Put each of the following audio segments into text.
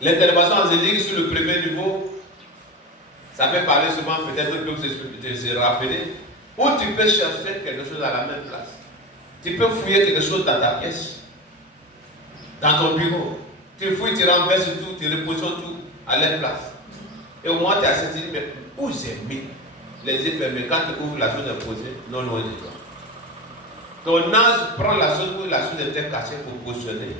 L'intervention angélique sur le premier niveau, ça peut parler souvent, peut-être que vous se rappeler, où tu peux chercher quelque chose à la même place. Tu peux fouiller quelque chose dans ta pièce, dans ton bureau. Tu fouilles, tu renverses tout, tu repositionnes tout à leur place. Et au moins tu as cette idée, mais où j'ai mis les yeux fermés? Quand tu ouvres la chose est posée, non loin de toi. Ton ange prend la chose où la chose était cachée pour positionner.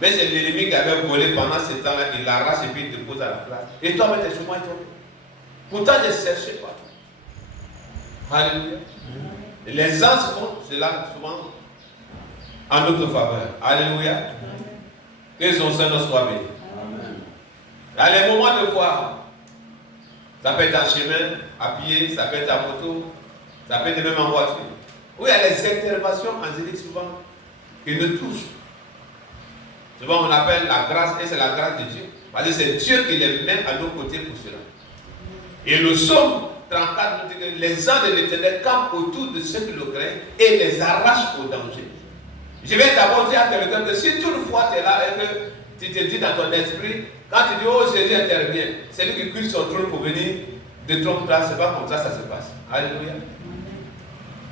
Mais c'est l'ennemi qui avait volé pendant ce temps-là, il l'arrache et puis il te pose à la place. Et toi, tu es souvent tombé. Pourtant, ne cherchez pas. Alléluia. Les anges font cela souvent en notre faveur. Alléluia. Que son Seigneur soit béni. Dans les moments de foi, ça peut être en chemin, à pied, ça peut être en moto, ça peut être même en voiture. Où il y a les interventions angéliques souvent qui nous touchent. Souvent on appelle la grâce, et c'est la grâce de Dieu. Parce que c'est Dieu qui les met à nos côtés pour cela. Et le psaume 34 nous dit que les anges de l'Éternel campent autour de ceux qui le craignent et les arrachent au danger. Je vais d'abord dire à quelqu'un que si toutefois tu es là et que tu te dis dans ton esprit, quand tu dis oh Jésus intervient, c'est lui qui quitte son trône pour venir de ton place, c'est pas comme ça se passe. Alléluia.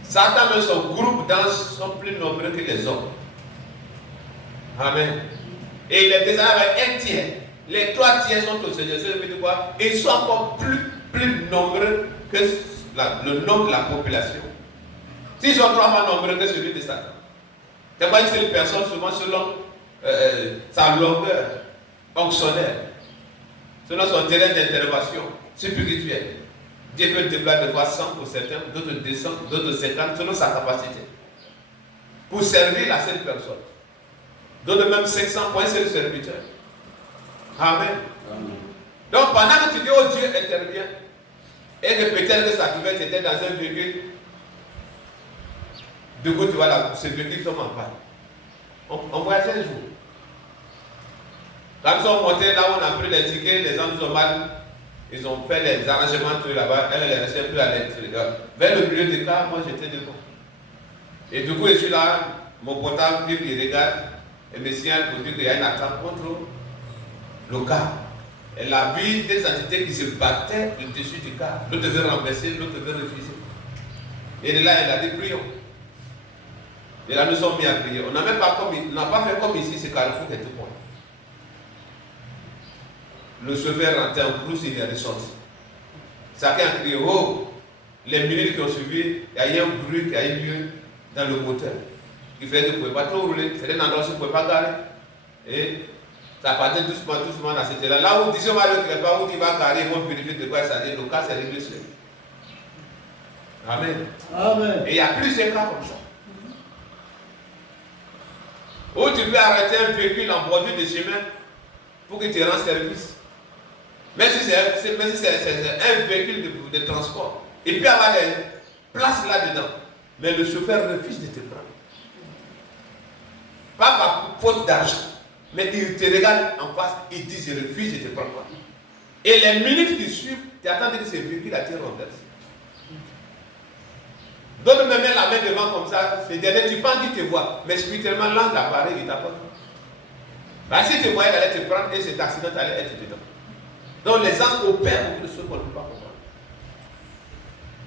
Satan et son groupe d'anges sont plus nombreux que les hommes. Amen. Et il est déjà avec un tiers. Les 3 tiers sont au Seigneur. Ça veut dire quoi? Ils sont encore plus nombreux que le nombre de la population. S'ils sont 3 fois nombreux que celui de Satan. C'est pas une seule personne, souvent selon sa longueur fonctionnelle, selon son terrain d'intervention spirituelle. Dieu peut déployer de fois 100 pour certains, d'autres 200, d'autres 50, selon sa capacité. Pour servir la seule personne. D'autres même 500 pour un seul serviteur. Amen. Amen. Donc pendant que tu dis, oh Dieu intervient, et que peut-être que ça pouvait être dans un véhicule, du coup tu vois là, ce véhicule tombe en panne. On voyage un jour. Quand ils sont montés là où on a pris les tickets, les gens nous ont mal. Ils ont fait les arrangements tout là-bas. Elle est restée un peu à l'intérieur. Vers le milieu du car, moi j'étais devant. Et du coup, je suis là, mon portable, il regarde, et me signale pour dire qu'il y a une attaque contre le car. Elle a vu des entités qui se battaient au-dessus du car. L'autre devait renverser, l'autre devait refuser. Et là, elle a dit prions. Et là, nous sommes mis à prier. On n'a pas fait comme ici, c'est Carrefour qui est tout point. Le chauffeur rentrait en brousse, il est ressorti. Chacun a crié, oh, les minutes qui ont suivi, il y a eu un bruit qui a eu lieu dans le moteur. Qui fait que vous ne pouvez pas trop rouler, c'est un endroit où vous ne pouvez pas garer. Et ça partait doucement dans cette là. Là où vous dites, on va le faire, où il va garer, ils vont vérifier de quoi il s'agit. Le cas, c'est réglé seul. Amen. Amen. Et il y a plusieurs cas comme ça. Où tu peux arrêter un véhicule en bordure de chemin pour qu'il te rende service. Même si c'est un véhicule de transport, il peut y avoir des places là-dedans. Mais le chauffeur refuse de te prendre. Pas par faute d'argent. Mais il te regarde en face, il dit je refuse, je ne te prends pas. Et les minutes qui suivent, tu attends que ce véhicule a été renversé. D'autres me mettent la main devant comme ça, c'est derrière, tu penses qu'il te voit. Mais spirituellement, l'ange apparaît, il t'apporte. Bah, si tu voyais, il allait te prendre et cet accident allait être dedans. Donc les anges opèrent beaucoup de choses qu'on ne peut pas comprendre.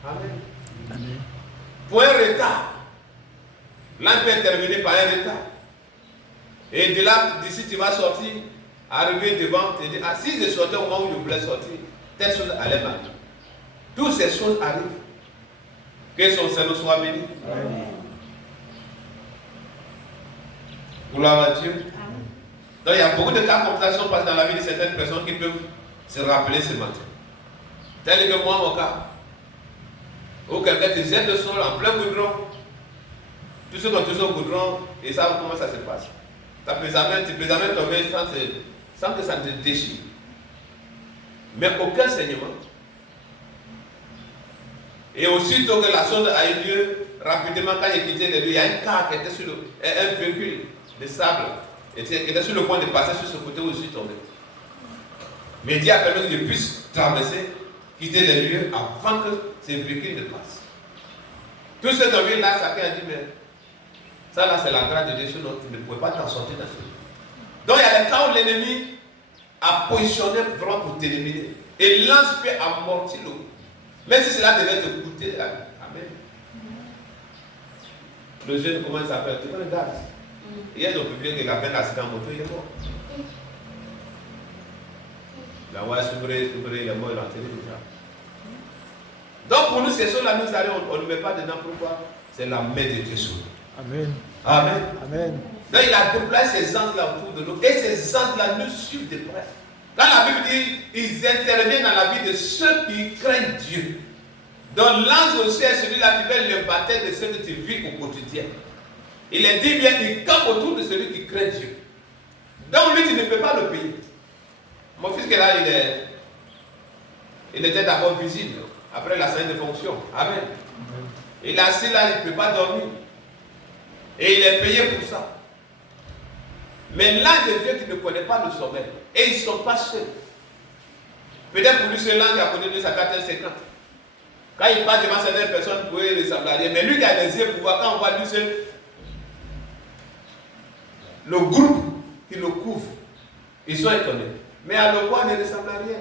Amen. Amen. Pour un retard, l'ange peut intervenir par un retard. Et de là, d'ici tu vas sortir, arriver devant, te dire, ah si je sortais au moment où je voulais sortir, telle chose allait mal. Toutes ces choses arrivent. Que son Seigneur soit béni. Amen. Gloire à Dieu. Amen. Donc il y a beaucoup de cas comme ça qui sont passés dans la vie de certaines personnes qui peuvent se rappeler ce matin. Tel que moi, mon cas. Ou quelqu'un te jette le sol en plein goudron. Tous ceux qui ont touché au goudron, et savent comment ça se passe. Tu peux jamais tomber sans que ça te déchire. Mais aucun saignement. Et aussitôt que la chose a eu lieu, rapidement, quand il quittait de lui, il y a un car qui était sur un véhicule de sable, qui était sur le point de passer sur ce côté où je suis tombé. Mais Dieu a permis que je puisse traverser, quitter les lieux avant que ces véhicules ne passent. Tous ceux qui ont vu là, chacun a dit, mais ça là c'est la grâce de Dieu, sinon tu ne pouvais pas t'en sortir dans ce lieu. Donc il y a des cas où l'ennemi à positionner vraiment pour t'éliminer. Et l'ange peut amortir le coup. Même si cela devait te coûter la vie. Amen. Le jeune, comment il s'appelle? Tu connais Gaz? Hier, ils ont publié qu'il a fait un accident en moto, il est mort. La voix s'ouvrait, il est mort, il est enterré déjà. Donc pour nous, ces choses-là, nous allons, on ne met pas dedans. Pourquoi? C'est la main de Dieu sur nous. Amen. Amen. Amen. Donc il a déployé ces anges-là autour de nous. Et ces anges-là nous suivent de près. Quand la Bible dit, ils interviennent dans la vie de ceux qui craignent Dieu. Donc l'ange aussi est celui-là qui fait le baptême de ceux que tu vis au quotidien. Il est dit bien, il campe autour de celui qui craint Dieu. Donc lui, tu ne peux pas le payer. Mon fils qui est là, il était d'abord visible. Après la scène de fonction. Amen. Il est assis là, il ne peut pas dormir. Et il est payé pour ça. Mais l'ange de Dieu qui ne connaît pas le sommeil. Et ils ne sont pas seuls. Peut-être pour lui, ce l'ange a connu sa carte 50. Quand il passe devant certaines personnes, vous pouvez ressembler à rien. Mais lui qui a les yeux pour voir, quand on voit lui seul, le groupe qui le couvre, ils sont étonnés. Mais à le voir, il ne ressemble à rien.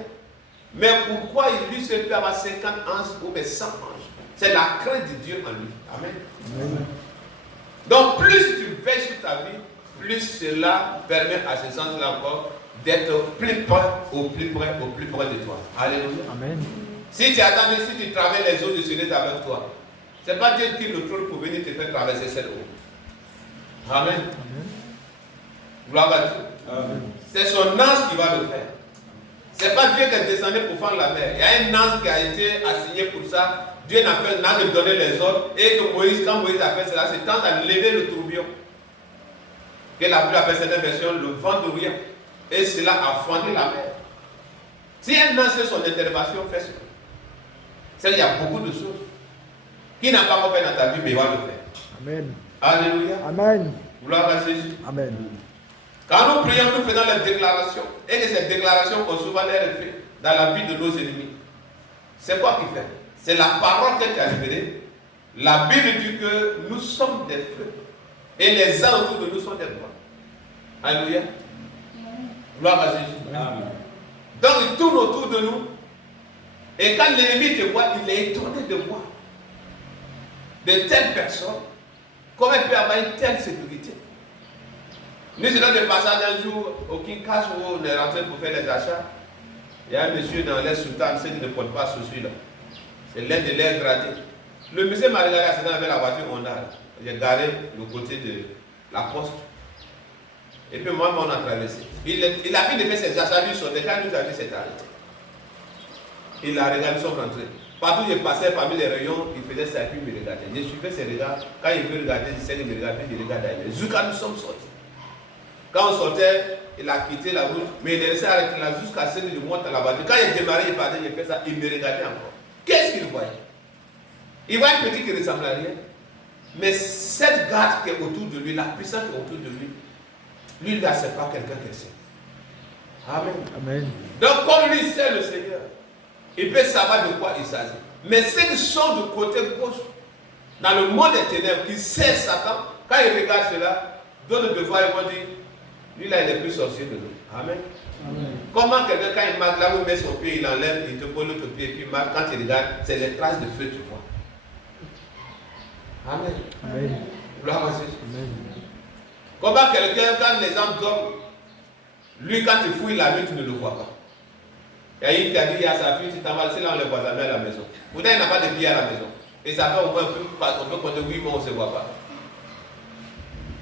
Mais pourquoi lui seul peut avoir 50 anges ou 100 anges? C'est la crainte de Dieu en lui. Amen. Amen. Donc plus tu veilles sur ta vie, plus cela permet à ces anges-là encore d'être plus près, au plus près de toi. Alléluia. Amen. Si tu attends, si tu traverses les eaux de Seigneur avec toi, ce n'est pas Dieu qui le trône pour venir te faire traverser cette eau. Amen. Amen. Gloire à Dieu. Amen. C'est son ange qui va le faire. Ce n'est pas Dieu qui est descendu pour faire la mer. Il y a un ange qui a été assigné pour ça. Dieu n'a de donner les ordres. Et que Moïse, quand Moïse a fait cela, c'est temps à lever le tourbillon. Que la pluie appelle cette version le vent d'Orient. Et cela a fendu la mer. Si un ange fait son intervention, fait cela. C'est qu'il y a beaucoup de choses qui n'a pas encore fait dans ta vie, mais il va le faire. Amen. Alléluia. Amen. Gloire à Jésus. Amen. Quand nous prions, nous faisons les déclarations. Et que ces déclarations ont souvent l'air fait dans la vie de nos ennemis. C'est quoi qui fait? C'est la parole qui est révélée. La Bible dit que nous sommes des feux. Et les uns autour de nous sont des bois. Alléluia. Gloire à Jésus. Amen. Donc il tourne autour de nous. Et quand l'ennemi te voit, il est étonné de voir de telles personnes. Comment il peut avoir une telle sécurité? Nous sommes de passage un jour au Kinkas où on est rentré pour faire les achats. Il y a un monsieur dans l'air sultan, qui ne porte pas ce celui-là. C'est l'air de l'air gradé. Le monsieur m'a regardé avec la voiture Honda. J'ai garé le côté de la poste. Et puis moi, on a traversé. Il a fini de faire ses achats, lui, sortait. Quand nous avons vu, c'est arrêté. Il a regardé, nous sommes rentrés. Partout où je passais parmi les rayons, il faisait ça et puis il me regardait. Je suivais ses regards. Quand il veut regarder, il essaie de me regarder, il regarde ailleurs. Jusqu'à nous sommes sortis. Quand on sortait, il a quitté la route, mais il est resté arrêté là jusqu'à ce que je monte à la voiture. Quand il démarrait, il partait, il fait ça, il me regardait encore. Qu'est-ce qu'il voyait? Il voit une petite qui ne ressemble à rien. Mais cette garde qui est autour de lui, la puissance qui est autour de lui, lui là, ce n'est pas quelqu'un qui sait. Amen. Amen. Donc, comme lui sait le Seigneur, il peut savoir de quoi il s'agit. Mais ceux qui sont du côté gauche, dans le monde des ténèbres, qui sait Satan, quand il regarde cela, d'autres de fois, ils vont dire, lui là, il est plus sorcier de nous. Amen. Amen. Comment quelqu'un, quand il marque, là où il met son pied, il enlève, il te pose l'autre pied, et puis il marque, quand il regarde, c'est les traces de feu, tu vois. Amen. Amen. Gloire à Jésus. Amen. Comment quelqu'un, quand les hommes dorment, lui, quand il fouille la nuit, tu ne le vois pas. Il y a une qui a dit, il y a sa fille, tu t'en vas, c'est là on ne les voit jamais à la maison. Pourtant, il n'a pas de billets à la maison. Et ça fait au moins, on peut compter 8 mois, on ne se voit pas.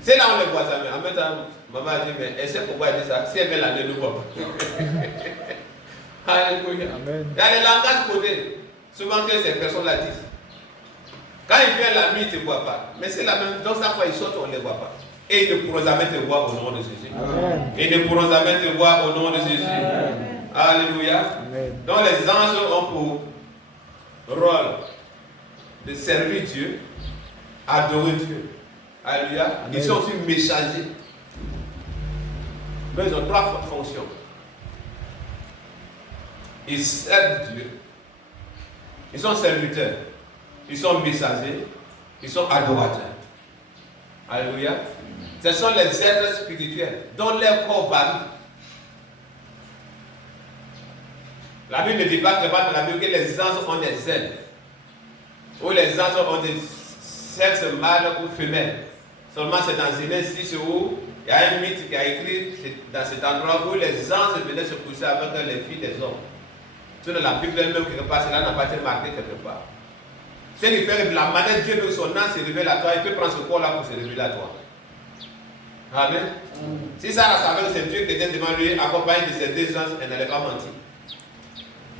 C'est là on ne les voit jamais. En même temps, maman a dit, mais elle sait pourquoi elle dit ça. Si elle met l'année, ne voit pas. Alléluia. Amen. Il y a les langages codés. Souvent que ces personnes-là disent. Quand il vient la nuit, il ne te voit pas. Mais c'est la même. Donc, chaque fois, ils sortent, on ne les voit pas. Et ils ne pourront jamais te voir au nom de Jésus. Amen. Ils ne pourront jamais te voir au nom de Jésus. Amen. Alléluia. Amen. Donc, les anges ont pour rôle de servir Dieu, adorer Dieu. Alléluia. Amen. Ils sont aussi messagers. Mais ils ont 3 fonctions. Ils servent Dieu. Ils sont serviteurs. Ils sont messagers. Ils sont adorateurs. Alléluia. Ce sont les êtres spirituels dont leur corps varie. La Bible ne dit pas clairement dans la Bible que les anges ont des ailes. Ou les anges ont des sexes mâles ou femelles. Seulement c'est dans Genèse 6 où il y a un mythe qui a écrit dans cet endroit où les anges venaient se coucher avec les filles des hommes. Sur la Bible elle-même quelque part, cela n'a pas été marqué quelque part. Ce qui fait que la manière dont Dieu veut son âme se révèle à toi, il peut prendre ce corps-là pour se révéler à toi. Amen. Si Sarah savait que c'est Dieu qui était devant lui, accompagné de ses deux anges, elle n'allait pas mentir.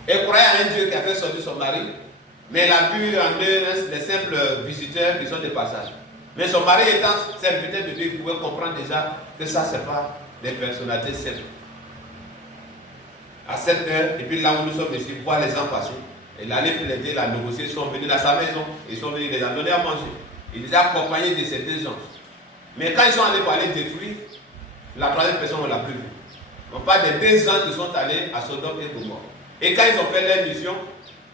Elle croyait à un Dieu qui a fait sortir son mari, mais elle a vu en eux les simples visiteurs qui sont de passage. Mais son mari étant serviteur de Dieu, il pouvait comprendre déjà que ça, ce n'est pas des personnalités simples. À 7 heures, et puis là où nous sommes ici, voir les gens passer. Il allait plaider, la négocier, ils sont venus dans sa maison, ils sont venus les en donner à manger. Il les a accompagnés de ces deux anges. Mais quand ils sont allés pour aller détruire, la troisième personne, on ne l'a plus vu. On parle des deux anges qui sont allés à Sodome et Gomorrhe. Et quand ils ont fait leur mission,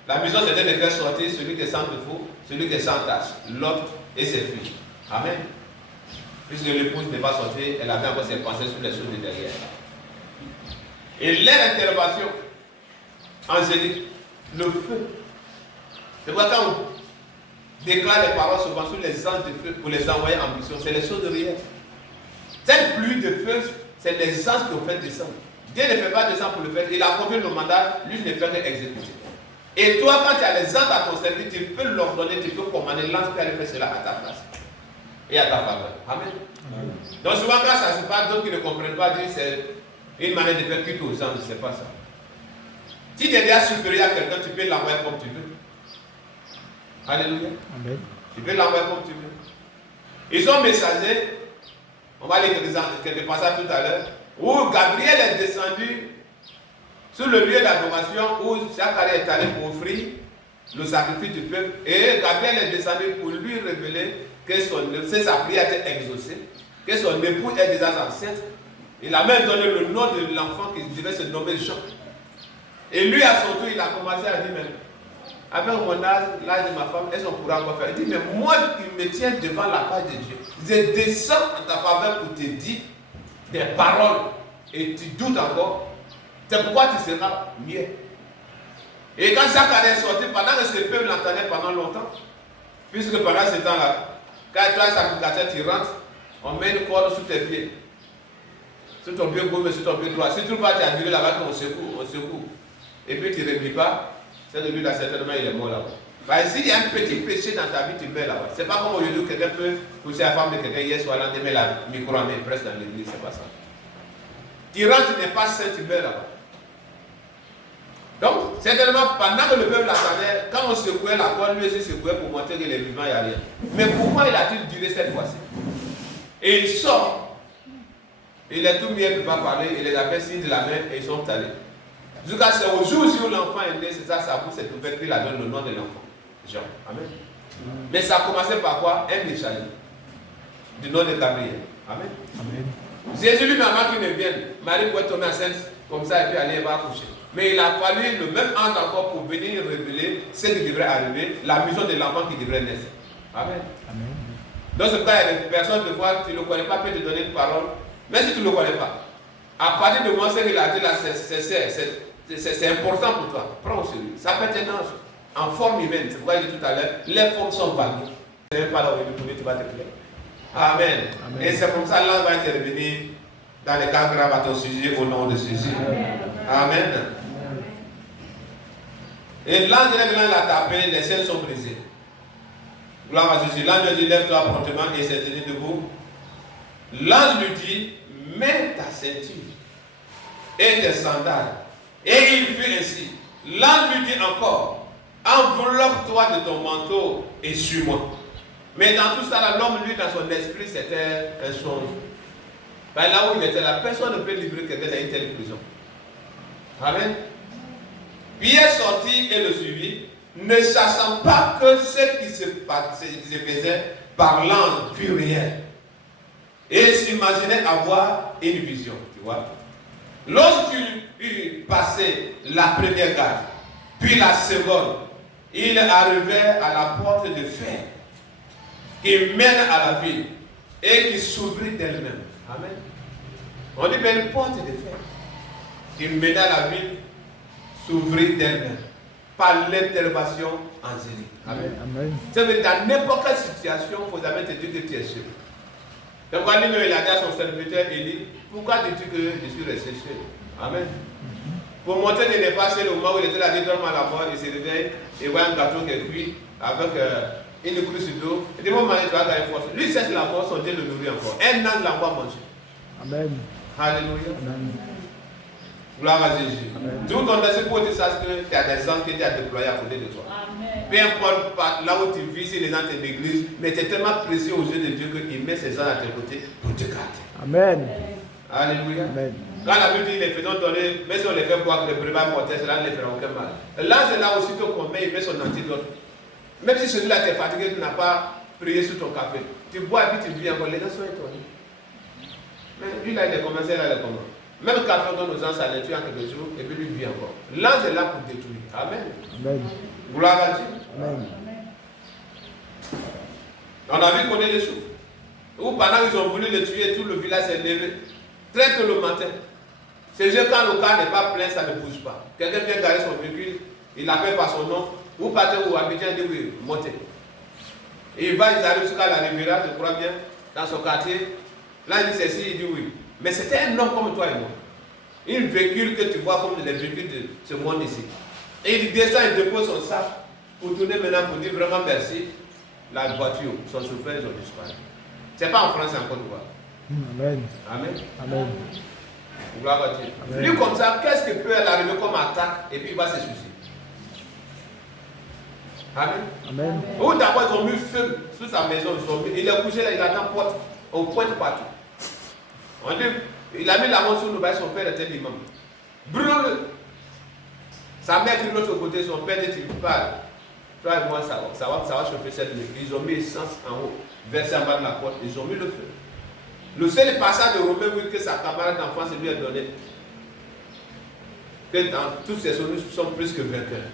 la mission c'était de faire sortir celui qui est sans défaut, celui qui est sans tache, l'autre et ses filles. Amen. Puisque l'épouse n'est pas sortie, elle avait encore ses pensées sur les choses de derrière. Et leur intervention, angélique, le feu. C'est pourquoi quand on déclare les paroles souvent sur les anges de feu pour les envoyer en mission, c'est les choses de rien. Cette pluie de feu, c'est les anges qui ont fait descendre. Dieu ne fait pas descendre pour le faire. Il a confié le mandat, lui ne fait qu'exécuter. Et toi, quand tu as les anges à ton service, tu peux l'ordonner, tu peux commander l'ange qui allait faire cela à ta place et à ta faveur. Amen. Donc souvent quand ça se passe, d'autres qui ne comprennent pas, disent c'est une manière de faire culte aux anges, c'est pas ça. Si tu es déjà supérieur à quelqu'un, tu peux l'envoyer comme tu veux. Alléluia. Amen. Tu peux l'envoyer comme tu veux. Ils sont messagers, on va lire quelques passages tout à l'heure, où Gabriel est descendu sur le lieu d'adoration où Zacharie est allé pour offrir le sacrifice du peuple. Et Gabriel est descendu pour lui révéler que sa prière était exaucée, que son époux est déjà enceinte. Il a même donné le nom de l'enfant qui devait se nommer Jean. Et lui, à son tour, il a commencé à dire, mais avec mon âge, l'âge de ma femme, est-ce qu'on pourra encore faire? Il dit, mais moi, il me tient devant la face de Dieu. Je descends en ta faveur pour te dire des paroles et tu doutes encore. C'est pourquoi tu seras mieux. Et quand Zacharie est sorti, pendant que ce peuple l'entendait pendant longtemps, puisque pendant ce temps-là, quand toi, sacrificateur, tu rentres, on met une corde sous tes pieds. Sur ton pied gauche, sur ton pied droit. Si tu vas t'admirer là-bas, on secoue. Et puis tu ne répliques pas, c'est de lui là, certainement il est mort là-bas. Parce que s'il y a un petit péché dans ta vie, tu meurs là-bas. C'est pas comme aujourd'hui, quelqu'un peut pousser la femme de quelqu'un hier soir, lendemain, la micro-amie presque dans l'église, c'est pas ça. Tu rentres, tu n'es pas saint, tu meurs là-bas. Donc, certainement, pendant que le peuple l'attendait, quand on secouait la corde, lui aussi secouait pour montrer que les vivants, il n'y a rien. Mais pourquoi il a-t-il duré cette fois-ci? Et il sort. Il est tout mis, il ne peut pas parler, il les a fait signe de la main et ils sont allés. Jusqu'à ce jour où l'enfant est né, c'est ça, sa bouche est ouverte, il a donné le nom de l'enfant. Jean. Amen. Mais ça a commencé par quoi? Un Michel. Du nom de Gabriel. Amen. Amen. Jésus lui-même, avant qu'il ne vienne, Marie pouvait tomber enceinte comme ça et puis aller va accoucher. Mais il a fallu le même ange encore pour venir révéler ce qui devrait arriver, la mission de l'enfant qui devrait naître. Amen. Amen. Donc c'est pourquoi il y a des personnes de voir, tu ne le connais pas, peut te donner une parole, mais si tu ne le connais pas, à partir du moment où il a dit là, c'est important pour toi, prends celui. Ça peut être un ange en forme humaine, c'est pourquoi il dit tout à l'heure, les formes sont vagues. Tu n'es pas là où tu vas te plaire. Amen. Amen. Et c'est comme ça l'ange va intervenir dans les cas graves à ton sujet au nom de Jésus. Amen. Amen. Et l'ange l'a tapé, les ciels sont brisés. Gloire à Jésus. L'ange dit, lève-toi promptement et s'est tenu debout. L'ange lui dit, mets ta ceinture et tes sandales. Et il fut ainsi. L'ange lui dit encore, enveloppe-toi de ton manteau et suis-moi. Mais dans tout ça, l'homme, lui, dans son esprit, c'était un songe. Ben, là où il était, la personne ne peut livrer quelqu'un dans une telle prison. Amen. Pierre sortit et le suivit, ne sachant pas que ce qui se faisait par l'ange fut réel. Et s'imaginait avoir une vision, tu vois. Lorsqu'il eut passé la première garde, puis la seconde, il arrivait à la porte de fer qui mène à la ville et qui s'ouvrit d'elle-même. Amen. On dit bien une porte de fer qui menait à la ville s'ouvrir d'elle-même par l'intervention angélique. Amen. Amen. Ça veut dire dans n'importe quelle situation, vous avez te dire que tu es sûr. Donc quand il a dit à son serviteur, il dit, pourquoi dis-tu que je suis resté seul? Amen. Pour montrer qu'il n'est pas seul au moment où il était là, il dorme à la mort, il se réveille, il voit un gâteau qui est cuit avec une cruche d'eau. Il dit, mon mari, tu vas gagner force. Lui, il cherche la mort, son Dieu le nourrit encore. Un an, l'envoie manger. Amen. Alléluia. Amen. Gloire à Jésus. Tout ton esprit pour te sache que tu as des anges qui t'ont déployés à côté de toi. Amen. Peu importe là où tu vis, si les gens te négligent, mais tu es tellement précieux aux yeux de Dieu qu'il met ses anges à tes côtés pour te garder. Amen. Alléluia. Amen. Quand la Bible dit les faisons donner, mais si on les fait boire que le brevet mortel, cela ne les fera aucun mal. L'ange est là aussitôt qu'on met, il met son antidote. Même si celui-là t'est fatigué, tu n'as pas prié sur ton café. Tu bois et puis tu vis encore, les gens sont étonnés. Mais lui là, il est commencé, là, il est comment? Même le café donne aux gens, ça les tue en quelques jours, et puis lui vit encore. L'ange est là pour détruire. Amen. Amen. Gloire à Dieu. Amen. On a vu qu'on est les souffles. Ou pendant qu'ils ont voulu le tuer, tout le village s'est levé. Très tôt le matin. C'est juste quand le cas n'est pas plein, ça ne bouge pas. Quelqu'un vient garer son véhicule, il l'appelle par son nom. Vous partez où Abidjan, il dit oui, montez. Et ils arrivent jusqu'à la Riviera, je crois bien, dans son quartier. Là, il dit ceci, il dit oui. Mais c'était un homme comme toi et moi. Un véhicule que tu vois comme les véhicules de ce monde ici. Et il descend, il dépose son sac pour tourner maintenant pour dire vraiment merci. La voiture, son chauffeur, ils ont disparu. Ce n'est pas en France, c'est en Côte d'Ivoire. Amen. Amen. Amen. Gloire à Dieu. Amen. Lui comme ça, qu'est-ce qui peut arriver comme attaque et puis il va se suicider. Amen. Amen. Ou d'abord ils ont mis feu sur sa maison, il est couché là, il attend porte. On pointe partout. On dit, il a mis la main sur le bas, son père était l'imam. Brûle. Sa mère qui de l'autre côté, son père dit, tu parles. Toi et moi, ça va chauffer cette nuit. Ils ont mis essence en haut, versé en bas de la porte, ils ont mis le feu. Le seul passage de Romain oui, que sa camarade d'enfance lui a donné, que dans tous ces sons, nous sommes plus que vainqueurs.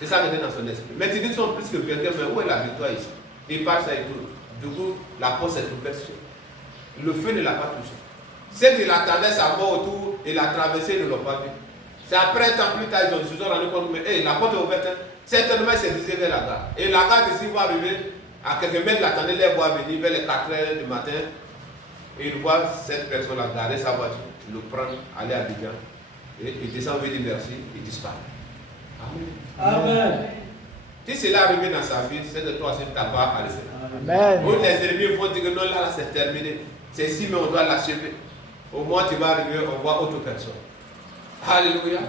C'est ça qui était dans son esprit. Mais tu dis qu'ils sont plus que vainqueurs, mais où est la victoire ici? Il parle ça et tout. Du coup, la porte s'est ouverte. Le feu ne l'a pas touché. Ceux qui l'attendaient sa mort autour et la traversée, ils ne l'ont pas vu. C'est après un temps plus tard, ils se sont rendus compte, mais hey, la porte est ouverte, hein. Certainement ils se dirigeaient vers la gare. Et la gare d'ici va arriver, à quelques mètres, l'attendaient les voir venir vers les 4 h du matin. Et il voit cette personne-là garer sa voiture, le prendre, aller à Abidjan, et il descend, veut dire merci, il disparaît. Amen. Amen. Si c'est là arrivé dans sa vie, c'est de toi aussi ta part à le faire. Amen. Où les ennemis vont dire que non, là c'est terminé. C'est ici, mais on doit l'achever. Au moins tu vas arriver, on voit autre personne. Alléluia.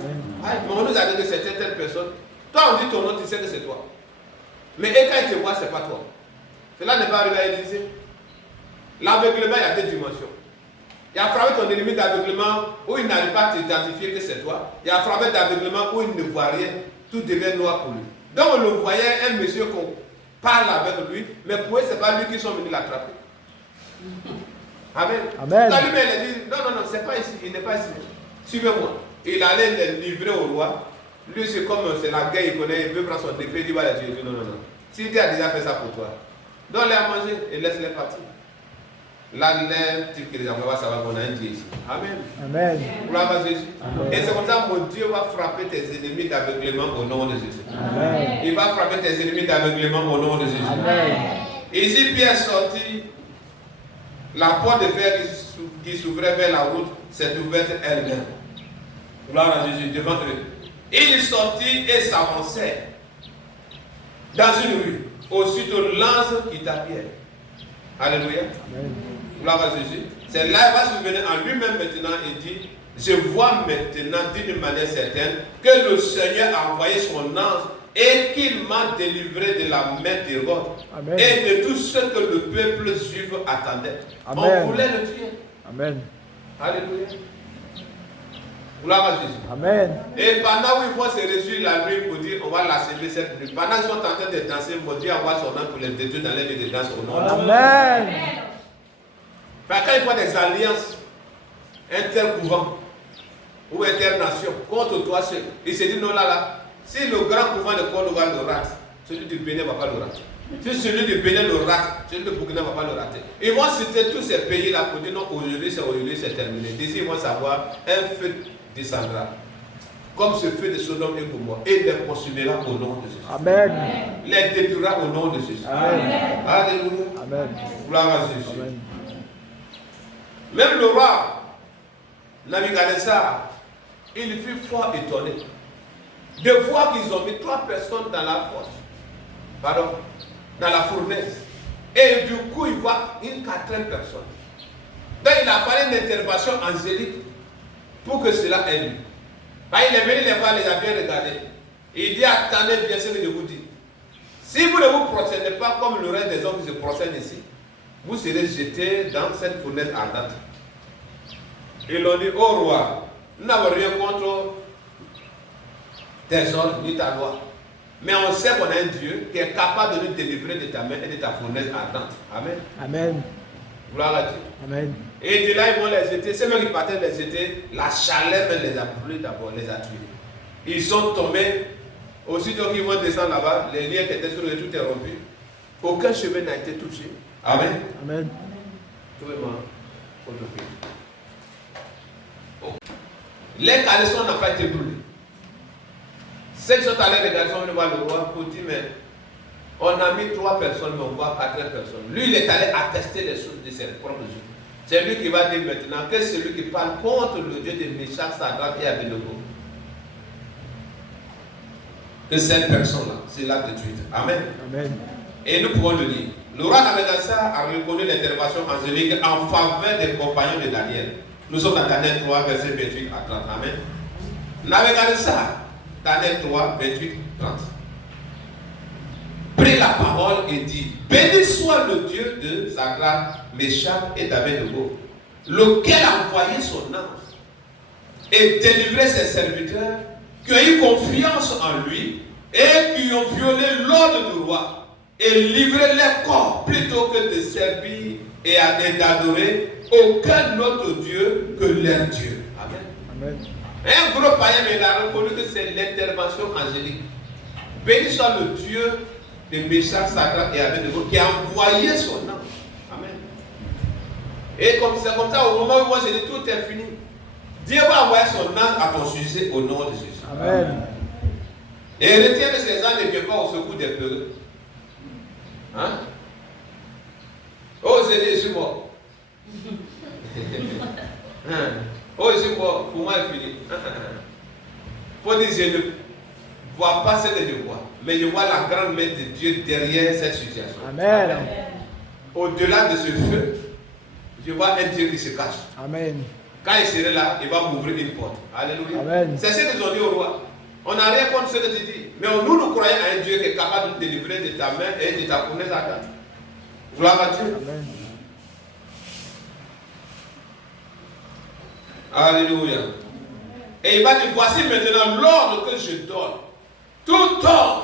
Mais on nous a dit que c'était telle personne. Toi, on dit ton nom, tu sais que c'est toi. Mais quand il te voit, ce n'est pas toi. Cela n'est pas arrivé à Élysée. L'aveuglement, il y a deux dimensions. Il y a frappé ton ennemi d'aveuglement où il n'arrive pas à t'identifier que c'est toi. Il y a frappé d'aveuglement où il ne voit rien. Tout devient noir pour lui. Donc on le voyait, un monsieur qu'on parle avec lui, mais pour eux, ce n'est pas lui qui sont venus l'attraper. Amen. Amen. Quand lui-même, il a dit, non, c'est pas ici, il n'est pas ici. Suivez-moi. Il allait les livrer au roi. Lui, c'est comme c'est la guerre, il connaît, il veut prendre son épée, il va les tuer. Non. Si Dieu a déjà fait ça pour toi, donne-les à manger et laisse-les partir. Là, les types qui les envoient, va savoir qu'on a un Dieu ici. Amen. Amen. Gloire à Jésus. Amen. Et c'est comme ça que mon Dieu va frapper tes ennemis d'aveuglement au nom de Jésus. Amen. Il va frapper tes ennemis d'aveuglement au nom de Jésus. Amen. Ici, Pierre sortit, la porte de fer qui s'ouvrait vers la route s'est ouverte elle-même. Gloire à Jésus, devant eux. Il sortit et s'avançait dans une rue. Aussitôt l'ange quitta Pierre. Alléluia. Amen. Gloire à Jésus. C'est là qu'il va se souvenir en lui-même maintenant et dit, je vois maintenant d'une manière certaine que le Seigneur a envoyé son ange et qu'il m'a délivré de la main d'Hérode et de tout ce que le peuple juif attendait. Amen. On voulait le tuer. Amen. Alléluia. Gloire à Jésus. Amen. Et pendant où ils vont se réjouir la nuit pour dire on va l'achever cette nuit, pendant qu'ils sont en train de danser, mon Dieu envoie son nom pour les détruire dans les lieux de danse au nom. Amen. Quand ils font des alliances intercouvents ou internations contre toi seul, il se dit non là, si le grand couvent de Côte d'Ivoire le rate, celui du Bénin ne va pas le rater. Si celui du Bénin le rate, celui de Burkina ne va pas le rater. Ils vont citer tous ces pays-là pour dire non, aujourd'hui c'est terminé. D'ici ils vont savoir un feu descendra. comme ce feu de Sodome et Gomorrhe, et les consumera au nom de Jésus. Amen. Les détruira au nom de Jésus. Amen. Alléluia. Amen. Gloire à Jésus. Amen. Même le roi Nabuchodonosor, il fut fort étonné de voir qu'ils ont mis 3 personnes dans la fosse, dans la fournaise. Et du coup, il voit une 4e personne. Donc, il a fallu une intervention angélique pour que cela ait lieu. Il est venu les voir, les a bien regardés. Il dit, attendez bien ce que je vous dis. Si vous ne vous procédez pas comme le reste des hommes qui se procèdent ici, vous serez jetés dans cette fournaise ardente. Ils l'ont dit, ô roi, nous n'avons rien contre tes ordres ni ta loi. Mais on sait qu'on a un Dieu qui est capable de nous délivrer de ta main et de ta fournaise ardente. Amen. Amen. Gloire à Dieu. Amen. Et de là, ils vont les jeter. Ceux qui partaient les jeter, la chaleur les a brûlés d'abord, les a tués. Ils sont tombés. Aussitôt qu'ils vont descendre là-bas, les liens qui étaient sur le tout est rompu. Aucun cheveu n'a été touché. Amen. Amen. Trouvez-moi autre pays. Oh. Les caleçons n'ont pas été brûlés. Ceux qui sont allés regarder, sont venus voir le roi pour dire, mais on a mis 3 personnes, mais on voit 4 personnes. Lui, il est allé attester les choses de ses propres yeux. C'est lui qui va dire maintenant que c'est lui qui parle contre le Dieu de Meshach, Shadrach et Abednego. Que cette personne-là, c'est là de suite. Amen. Amen. Et nous pouvons le lire. Le roi Nabuchodonosor a reconnu l'intervention angélique en faveur des compagnons de Daniel. Nous sommes dans Daniel 3, verset 28 à 30. Amen. Nabuchodonosor, Daniel 3, 28, 30. Prit la parole et dit, béni soit le Dieu de Shadrach, Meshach et d'Abednego, lequel a envoyé son ange et délivré ses serviteurs qui ont eu confiance en lui et qui ont violé l'ordre du roi et livré leur corps plutôt que de servir et d'adorer aucun autre Dieu que leur Dieu. Amen. Amen. Un gros païen, mais il a reconnu que c'est l'intervention angélique. Béni soit le Dieu de Meshach, Shadrach et Abednego qui a envoyé son ange. Amen. Et comme c'est comme ça, au moment où moi je dis tout est fini, Dieu va envoyer son ange à ton sujet au nom de Jésus. Amen. Et retiens que ces anges ne viennent pas au secours des peureux. Hein? Oh, je suis mort. Oh, je suis mort. Pour moi, c'est fini. Il faut dire, je ne vois pas ce que je vois. Mais je vois la grande main de Dieu derrière cette situation. Amen. Amen. Au-delà de ce feu, je vois un Dieu qui se cache. Amen. Quand il serait là, il va m'ouvrir une porte. Alléluia. Amen. C'est ce qu'ils ont dit au roi. On n'a rien contre ce que tu dis. Mais nous croyons à un Dieu qui est capable de délivrer de ta main et de ta fournaise ardente. Gloire à Dieu. Amen. Alléluia. Et il va dire, voici maintenant l'ordre que je donne. Tout homme,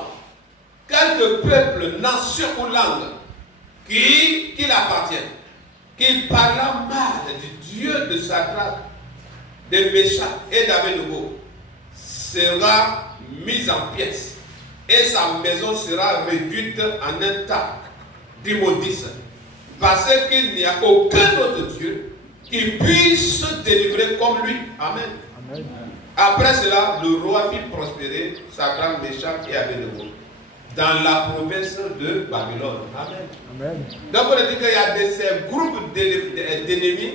quelque peuple, nation ou langue, qui appartient, qui parla mal du Dieu de Shadrach, de Meshach et d'Abednego, sera mis en pièces et sa maison sera réduite en un tas d'immondices, parce qu'il n'y a aucun autre Dieu qui puisse se délivrer comme lui. Amen. Amen. Après cela, le roi fit prospérer Shadrach, Meshach et Abednego dans la province de Babylone. Amen. Amen. Donc on dit qu'il y a ces groupes d'ennemis.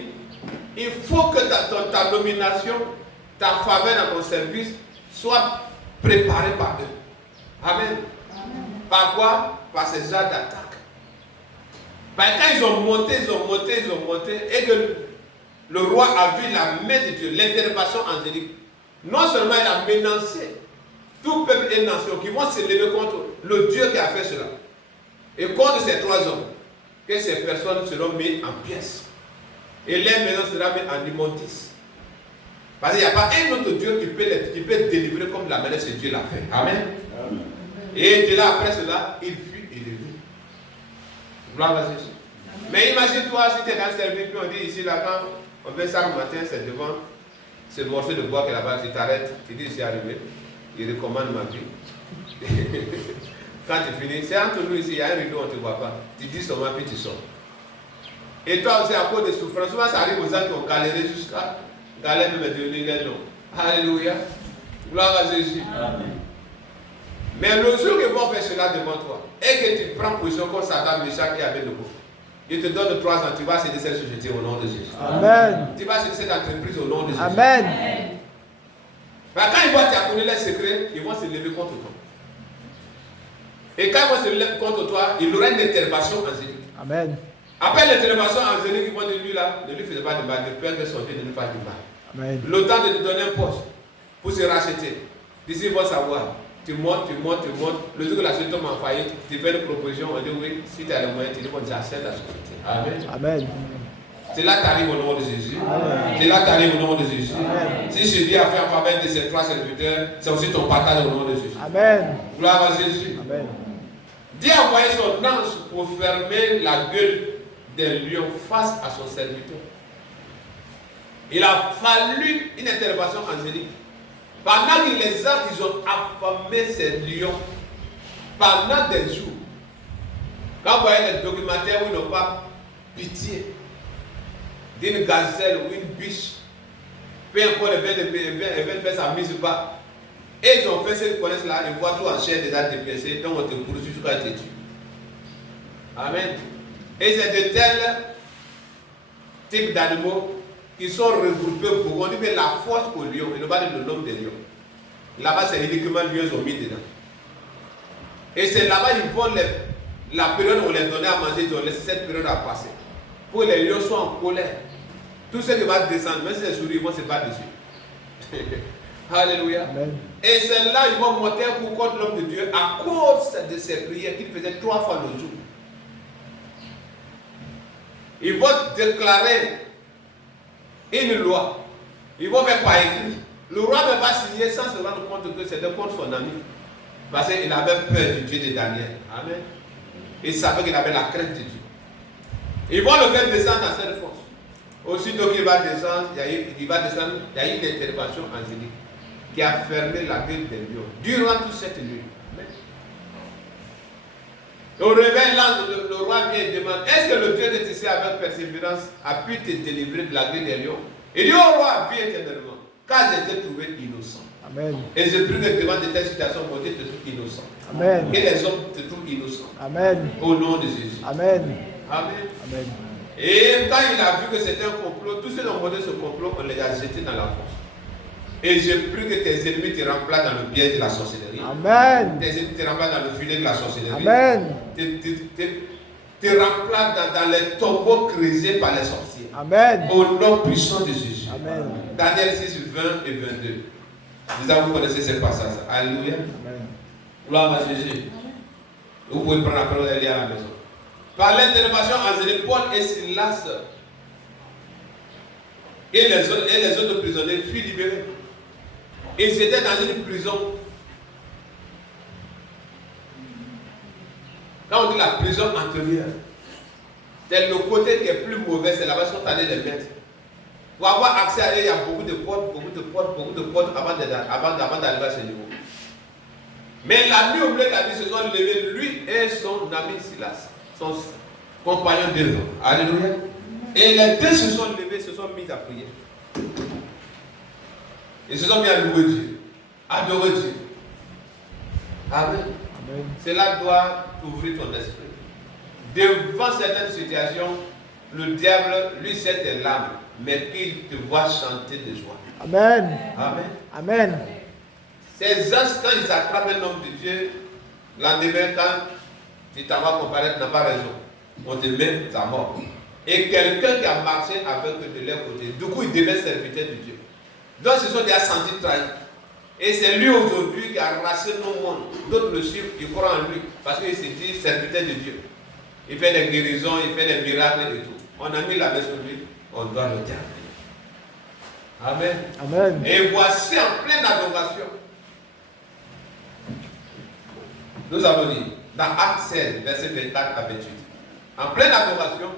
Il faut que ta nomination, ta faveur dans ton service soit préparée par eux. Amen. Amen. Par quoi? Par ces genres d'attaques. Parce que quand ils ont monté, et que le roi a vu la main de Dieu, l'intervention angélique, non seulement il a menacé tout peuple et nation qui vont se lever contre le Dieu qui a fait cela, et contre ces 3 hommes, que ces personnes seront mises en pièces. Et leur maison sera mise en immondice. Parce qu'il n'y a pas un autre Dieu qui peut délivrer comme la manière que Dieu l'a fait. Amen. Amen. Et de là, après cela, il fut élevé. Gloire à Jésus. Mais imagine-toi si tu es dans le service, puis on dit ici, là, quand on fait ça le matin, c'est devant ce morceau de bois qui est là-bas, tu t'arrêtes, tu dis, c'est arrivé, il recommande ma vie. Quand tu finis, c'est entre nous ici, il y a un rideau, on ne te voit pas. Tu dis seulement, puis tu sors. Et toi aussi, à cause de souffrance, souvent ça arrive aux gens qui ont galéré jusqu'à galère même devenir les noms. Alléluia. Gloire à Jésus. Amen. Mais le jour qu'ils vont faire cela devant toi, et que tu prends position comme Satan, Meshach et Abednego, il te donne 3 ans, tu vas céder cette société au nom de Jésus. Amen. Tu vas céder cette entreprise au nom de Jésus. Amen. Mais quand ils vont te connaître les secrets, ils vont se lever contre toi. Et quand ils vont se lever contre toi, il y aura une intervention angélique. Amen. Après l'intervention angélique, ils vont dire lui là, ne lui faisait pas de mal, de peur que son Dieu ne lui fasse du mal. Amen. Le temps de te donner un poste pour se racheter. D'ici, ils vont savoir. Tu montes. Le jour que la société tombe en faillite, tu fais une proposition, on dit oui, si tu as les moyens, tu dis bon, j'achète la société. Amen. Amen. C'est là que tu arrives au nom de Jésus. Amen. C'est là que tu arrives au nom de Jésus. Amen. Si je dis à faire en faveur de ces 3 serviteurs, c'est aussi ton partage au nom de Jésus. Amen. Gloire à Jésus. Amen. Dieu a envoyé son ange pour fermer la gueule des lions face à son serviteur. Il a fallu une intervention angélique. Pendant que les anges ils ont affamé ces lions, pendant des jours, quand vous voyez les documentaires où ils n'ont pas pitié d'une gazelle ou une biche, peu importe, elle vient faire sa mise bas. Et ils ont fait ce qu'ils connaissent là, ils voient tout en chair déjà déplacé, donc on te poursuit jusqu'à te tuer. Amen. Et c'est de tels types d'animaux qui sont regroupés pour on dit que la force au lion, il ne va pas dire le nom des lions. Là-bas, c'est uniquement les lions ont mis dedans. Et c'est là-bas ils vont la période où on les donnait à manger, ils ont laissé cette période à passer. Pour que les lions soient en colère. Tout ce qui va descendre, même si les souris vont se battre dessus. Alléluia. Amen. Et c'est là ils vont monter un coup contre l'homme de Dieu à cause de ses prières qu'il faisait 3 fois le jour. Ils vont déclarer une loi. Ils vont faire par écrit. Le roi ne va pas signer sans se rendre compte que c'était contre son ami. Parce qu'il avait peur du Dieu de Daniel. Amen. Il savait qu'il avait la crainte de Dieu. Ils vont le faire descendre dans cette force. Aussitôt qu'il va descendre, il y a eu une intervention angélique qui a fermé la gueule des lions durant toute cette nuit. Amen. Au réveil, là, le roi vient et demande, est-ce que le Dieu de Tissé avec persévérance a pu te délivrer de la gueule des lions? Il dit au roi, viens éternellement, car j'étais trouvé innocent. Amen. Et je prie que devant de telles situations, mon Dieu te trouve innocent. Amen. Que les hommes te trouvent innocent. Amen. Au nom de Jésus. Amen. Amen. Amen. Et quand il a vu que c'était un complot, tous ceux qui ont monté ce complot, on les a jetés dans la fosse. Et je prie que tes ennemis te remplacent dans le piège de la sorcellerie. Amen. Tes ennemis te remplacent dans le filet de la sorcellerie. Amen. Te remplacent dans les tombeaux creusés par les sorciers. Amen. Au nom puissant de Jésus. Amen. Daniel 6, 20 et 22. Vous connaissez ces passages. Alléluia. Amen. Gloire à Jésus. Vous pouvez prendre la parole et aller à la maison. Par l'intervention angélique, Paul et Silas et les autres prisonniers furent libérés. Ils étaient dans une prison. Quand on dit la prison antérieure, c'est le côté qui est plus mauvais, c'est là-bas qu'ils sont allés les mettre. Pour avoir accès à eux, il y a beaucoup de portes avant d'arriver à ce niveau. Mais la nuit au milieu de la nuit, se sont levés, lui et son ami Silas, son compagnon d'œuvre. Alléluia. Et les deux se sont levés, se sont mis à prier. Ils se sont mis à louer Dieu, à adorer Dieu. Amen. Amen. Cela doit ouvrir ton esprit. Devant certaines situations, le diable, lui, c'est tes larmes, mais qu'il te voit chanter de joie. Amen. Amen. Amen. Ces anges, quand ils attrapent un homme de Dieu, l'endemain, quand tu t'en vas comparaître, tu n'as pas raison. On te met à mort. Et quelqu'un qui a marché avec eux de leur côté, du coup, il devient serviteur de Dieu. Donc, ce sont des sentis trahis. Et c'est lui aujourd'hui qui a racheté nos mondes. D'autres le suivent, ils croient en lui, parce qu'il se dit serviteur de Dieu. Il fait des guérisons, il fait des miracles et tout. On a mis la main sur lui, on doit le terminer. Amen. Amen. Et voici en pleine adoration. Nous avons dit, dans Acte 16, verset 24 à 28, en pleine adoration,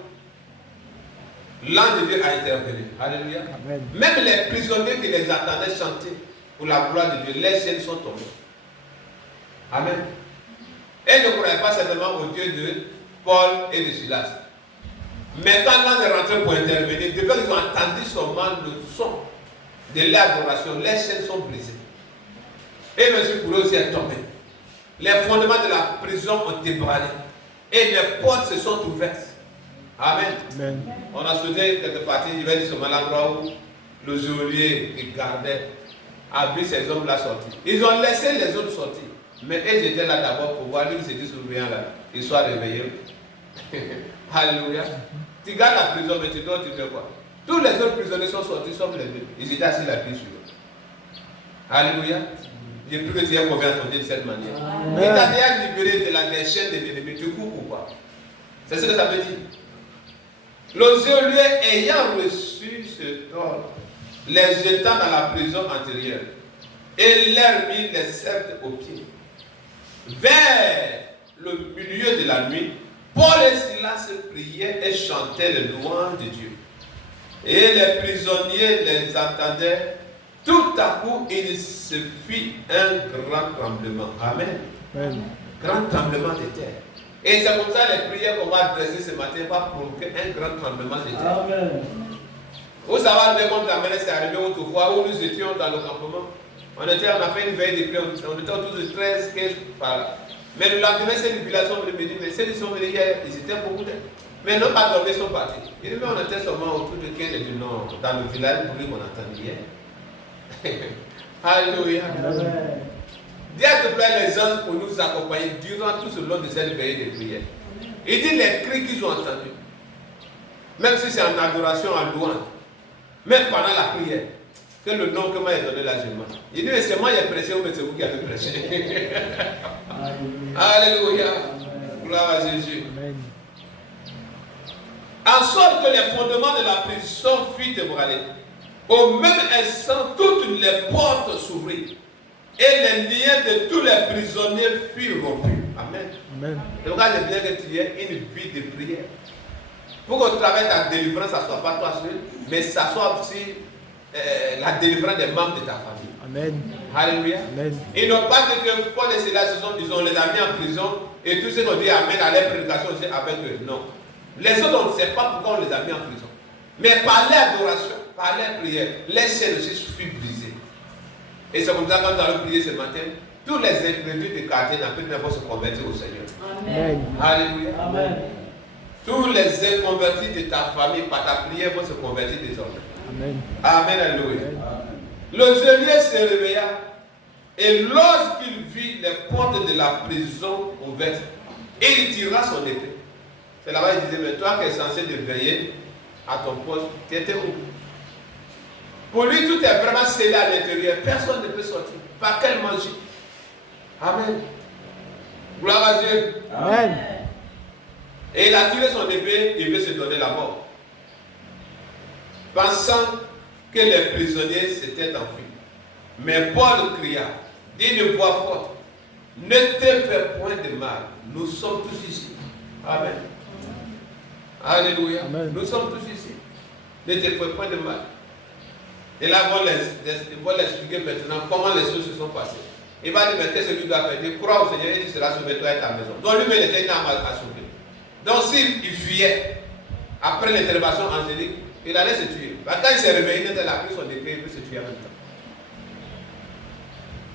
l'ange de Dieu a intervenu. Alléluia. Amen. Même les prisonniers qui les attendaient chanter pour la gloire de Dieu, les chaînes sont tombées. Amen. Et ne croyaient pas simplement au Dieu de Paul et de Silas. Mais quand l'ange est rentré pour intervenir, depuis qu'ils ont entendu seulement le son de l'adoration, les chaînes sont brisées. Et monsieur pour eux aussi est tombé. Les fondements de la prison ont ébranlé. Et les portes se sont ouvertes. Amen. Amen. On a souhaité quelque partie, il va dire sur l'endroit où le geôlier qui gardait a vu ces hommes-là sortir. Ils ont laissé les autres sortir. Mais ils étaient là d'abord pour voir lui qui s'était surveillant là. Ils soient réveillés. Alléluia. Tu gardes la prison, mais tu dois, tu fais quoi? Tous les autres prisonniers sont sortis, sauf les deux. Ils étaient assis la pied sur eux. Alléluia. J'ai plus que tu aies convaincu ton Dieu de cette manière. Il t'a déjà libéré de des chaînes de l'ennemi. Tu cours ou pas? C'est ce que ça veut dire. Le geôlier ayant reçu ce ordre, les jetant dans la prison antérieure et leur mit les sceptres aux pieds. Vers le milieu de la nuit, Paul et Silas priaient et chantaient les louanges de Dieu. Et les prisonniers les entendaient. Tout à coup, il se fit un grand tremblement. Amen. Amen. Grand tremblement de terre. Et c'est comme ça les prières qu'on va adresser ce matin va provoquer un grand tremblement de terre. Amen. Vous savez, quand la c'est arrivé autrefois où nous étions dans le campement, on a fait une veille de prière, on était autour de 13, 15 par là. Mais le lendemain, ces populations me dit, mais ceux qui sont venus hier, ils étaient beaucoup de. Mais non, pas dormi, ils sont partis. Il dit, mais on était seulement autour de 15 et du nord, dans le village pour lui qu'on entendait hier. Alléluia. Dieu te plaît les anges pour nous accompagner durant tout ce long de cette veille de prière. Il dit les cris qu'ils ont entendus, même si c'est en adoration, en louange, même pendant la prière, que le nom que moi j'ai donné là, je mens. Il dit mais c'est moi qui ai prêché ou c'est vous qui avez prêché. Alléluia. Gloire à Jésus. Amen. En sorte que les fondements de la prison furent ébranlés. Au même instant, toutes les portes s'ouvrirent et les liens de tous les prisonniers furent rompus. Amen. Amen. Donc, j'aime bien que tu aies une vie de prière. Pour qu'au travers de ta délivrance, ça ne soit pas toi seul, mais ça soit aussi la délivrance des membres de ta famille. Amen. Alléluia. Amen. Ils n'ont pas dit que Paul et Silas, ils ont les a mis en prison et tous ceux qui ont dit Amen à leur prédication, c'est avec eux. Non. Les autres, on ne sait pas pourquoi on les a mis en prison. Mais par l'adoration, par la prière, les chaînes aussi furent brisées. Et c'est comme ça quand nous allons prier ce matin, tous les incrédules du quartier vont se convertir au Seigneur. Amen. Alléluia. Amen. Tous les inconvertis de ta famille, par ta prière, vont se convertir désormais. Amen. Amen. Alléluia. Amen. Le geôlier se réveilla et lorsqu'il vit les portes de la prison ouvertes, il tira son épée. C'est là-bas il disait, mais toi qui es censé de veiller à ton poste, tu étais où? Pour lui, tout est vraiment scellé à l'intérieur. Personne ne peut sortir. Par quelle magie? Amen. Gloire à Dieu. Amen. Et il a tiré son épée, il veut se donner la mort. Pensant que les prisonniers s'étaient enfuis. Mais Paul cria d'une voix forte, ne te fais point de mal, nous sommes tous ici. Amen. Alléluia. Amen. Nous sommes tous ici. Ne te fais point de mal. Et là, on va l'expliquer maintenant comment les choses se sont passées. Il va dire, mais qu'est-ce que tu dois faire? Il dit, crois au Seigneur et tu seras sauvé, toi et ta maison. Donc lui-même, il était une âme à sauver. Donc s'il fuyait, après l'intervention angélique, il allait se tuer. Quand il s'est réveillé, il était là, pris son épée, il peut se tuer en même temps.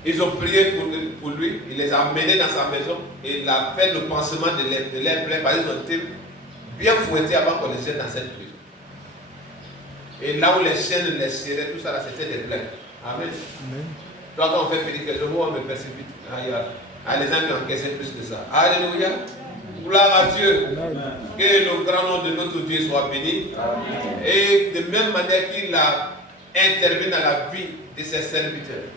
Ils ont prié pour lui, il les a emmenés dans sa maison et il a fait le pansement de l'air plein parce qu'ils ont été bien fouettés avant qu'on les jette dans cette prison. Et là où les chaînes, les serraient, tout ça, là, c'était des plaies. Amen. Amen. Toi, quand on fait périr quelque chose, on me persévère. Les gens qui ont encaissé plus que ça. Alléluia. Gloire à Dieu. Amen. Que le grand nom de notre Dieu soit béni. Amen. Et de même manière qu'il a intervenu dans la vie de ses serviteurs,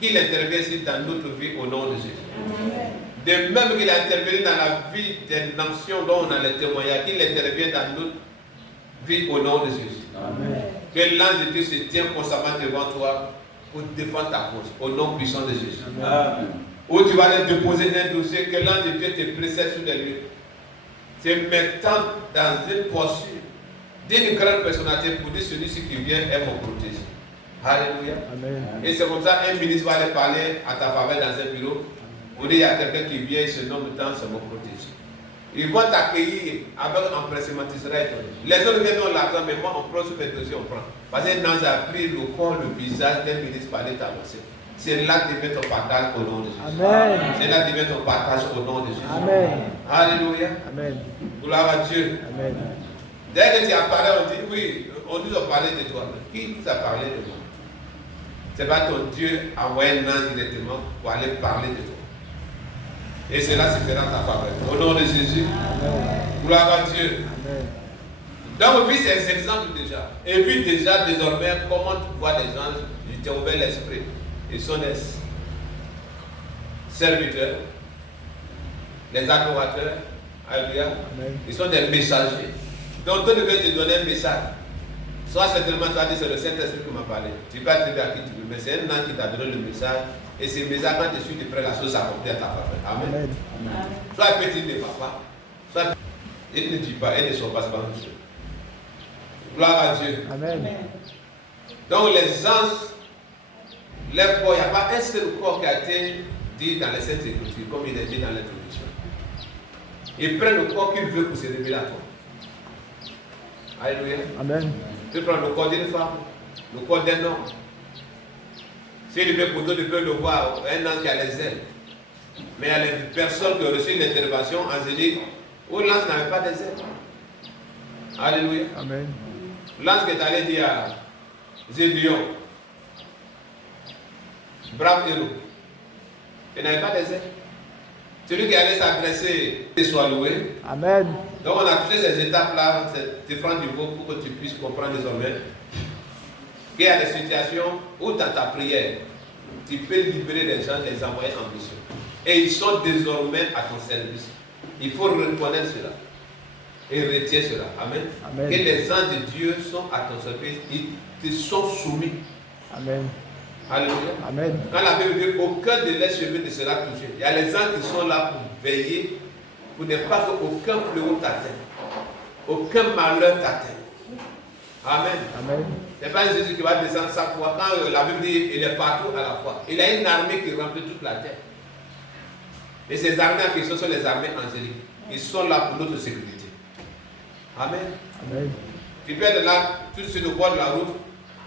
qu'il intervient aussi dans notre vie au nom de Jésus. Amen. De même qu'il a intervenu dans la vie des nations dont on a les témoignages, qu'il intervient dans notre vie au nom de Jésus. Amen. Que l'ange de Dieu se tient constamment devant toi pour défendre ta cause, au nom puissant de Jésus. Amen. Où tu vas aller déposer un dossier, que l'ange de Dieu te précède sur les lieux. Te mettant dans une posture d'une grande personnalité pour dire celui-ci qui vient est mon protégé. Alléluia. Amen. Et c'est comme ça un ministre va aller parler à ta faveur dans un bureau. Pour dire il y a quelqu'un qui vient, il se nomme tant, c'est mon protégé. Ils vont t'accueillir avec empressement, tu seras étonné. Les autres viennent dans l'argent, mais moi on prend sur les dossiers, on prend. Parce que l'ange a pris le corps, le visage d'un ministre par l'État. C'est là que devient ton partage au nom de Jésus. Amen. C'est là que devient ton partage au nom de Jésus. Amen. Alléluia. Amen. Gloire à Dieu. Amen. Dès que tu as parlé, on dit oui, on nous a parlé de toi. Mais qui nous a parlé de moi? C'est pas ton Dieu a envoyé un ange directement pour aller parler de toi. Et cela se fera en ta faveur. Au nom de Jésus. Amen. Gloire à Dieu. Amen. Donc, vu ces exemples déjà, et vu déjà désormais comment tu vois les anges, je t'ai ouvert l'esprit. Ils sont des serviteurs, les adorateurs, alléluia. Amen. Ils sont des messagers. Donc, Dieu devait te donner un message. Soit certainement, tu as dit c'est le Saint-Esprit qui m'a parlé. Tu peux attribuer à qui tu veux, mais c'est un ange qui t'a donné le message. Et ce message, quand tu suis de près, la chose s'accomplit à ta faveur. Amen. Amen. Soit petit ne va pas, soit il ne dit pas, et ne sont pas monsieur. Gloire à Dieu. Amen. Donc les anges, leur corps, il n'y a pas un seul corps qui a été dit dans les Saintes Écritures, comme il est dit dans l'introduction. Ils prennent le corps qu'ils veulent pour se révéler à toi. Alléluia. Amen. Tu prends le corps d'une femme, le corps d'un homme. S'il veut pour toi, tu peux le voir, un ange qui a les ailes. Mais il y a les personnes qui ont reçu l'intervention angélique où l'ange n'avait pas des ailes. Alléluia. Amen. L'ange qui est allé dire à Gédéon, brave héros, il n'avait pas des ailes. Celui qui allait s'adresser, qu'il soit loué. Amen. Donc on a toutes ces étapes-là, ces différents niveaux pour que tu puisses comprendre désormais qu'il y a des situations où dans ta prière, tu peux libérer les gens, les envoyer en mission. Et ils sont désormais à ton service. Il faut reconnaître cela et retirer cela. Amen. Amen. Que les anges de Dieu sont à ton service, ils te sont soumis. Amen. Alléluia. Amen. Quand la Bible dit aucun de leurs cheveux ne sera touché, il y a les anges qui sont là pour veiller, pour ne pas qu'aucun fléau t'atteigne, aucun malheur t'atteigne. Amen. Amen. Ce n'est pas Jésus qui va descendre chaque fois. Quand la Bible dit il est partout à la fois, il a une armée qui remplit toute la terre. Et ces armées en question sont les armées angéliques. Ils sont là pour notre sécurité. Amen. Amen. Tu peux être là, tout sur le bord de la route.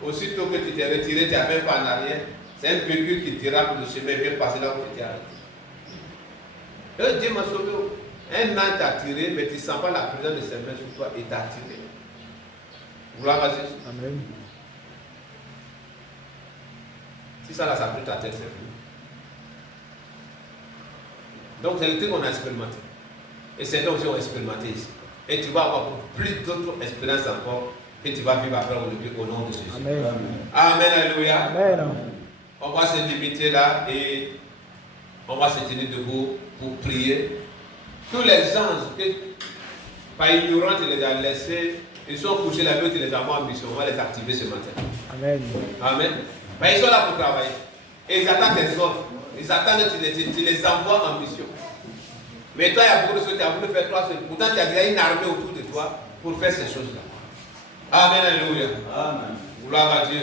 Aussitôt que tu t'es retiré, tu as fait un pas en arrière. C'est un véhicule qui t'ira pour le chemin et vient passer là où tu t'es arrêté. Dieu m'a sauvé. Un an t'a tiré, mais tu ne sens pas la présence de ses mains sur toi et t'a tiré. Gloire à Jésus. Amen. Si ça là, ça pris ta tête, c'est fini. Donc c'est le truc qu'on a expérimenté. Et c'est donc aussi on a expérimenté ici. Et tu vas avoir plus d'autres expériences encore que tu vas vivre après aujourd'hui au nom de Jésus. Amen. Amen, alléluia. Amen. On va se limiter là et on va se tenir debout pour prier. Tous les anges que par ignorance tu les as laissés, ils sont couchés là-bas, tu les as en mission. On va les activer ce matin. Amen. Amen. Mais ils sont là pour travailler. Et ils attendent tes ordres. Ils attendent que tu les envoies en mission. Mais toi, il y a beaucoup de choses que tu as voulu faire toi seul. Pourtant, tu as déjà une armée autour de toi pour faire ces choses-là. Amen, alléluia. Amen. Gloire à Dieu.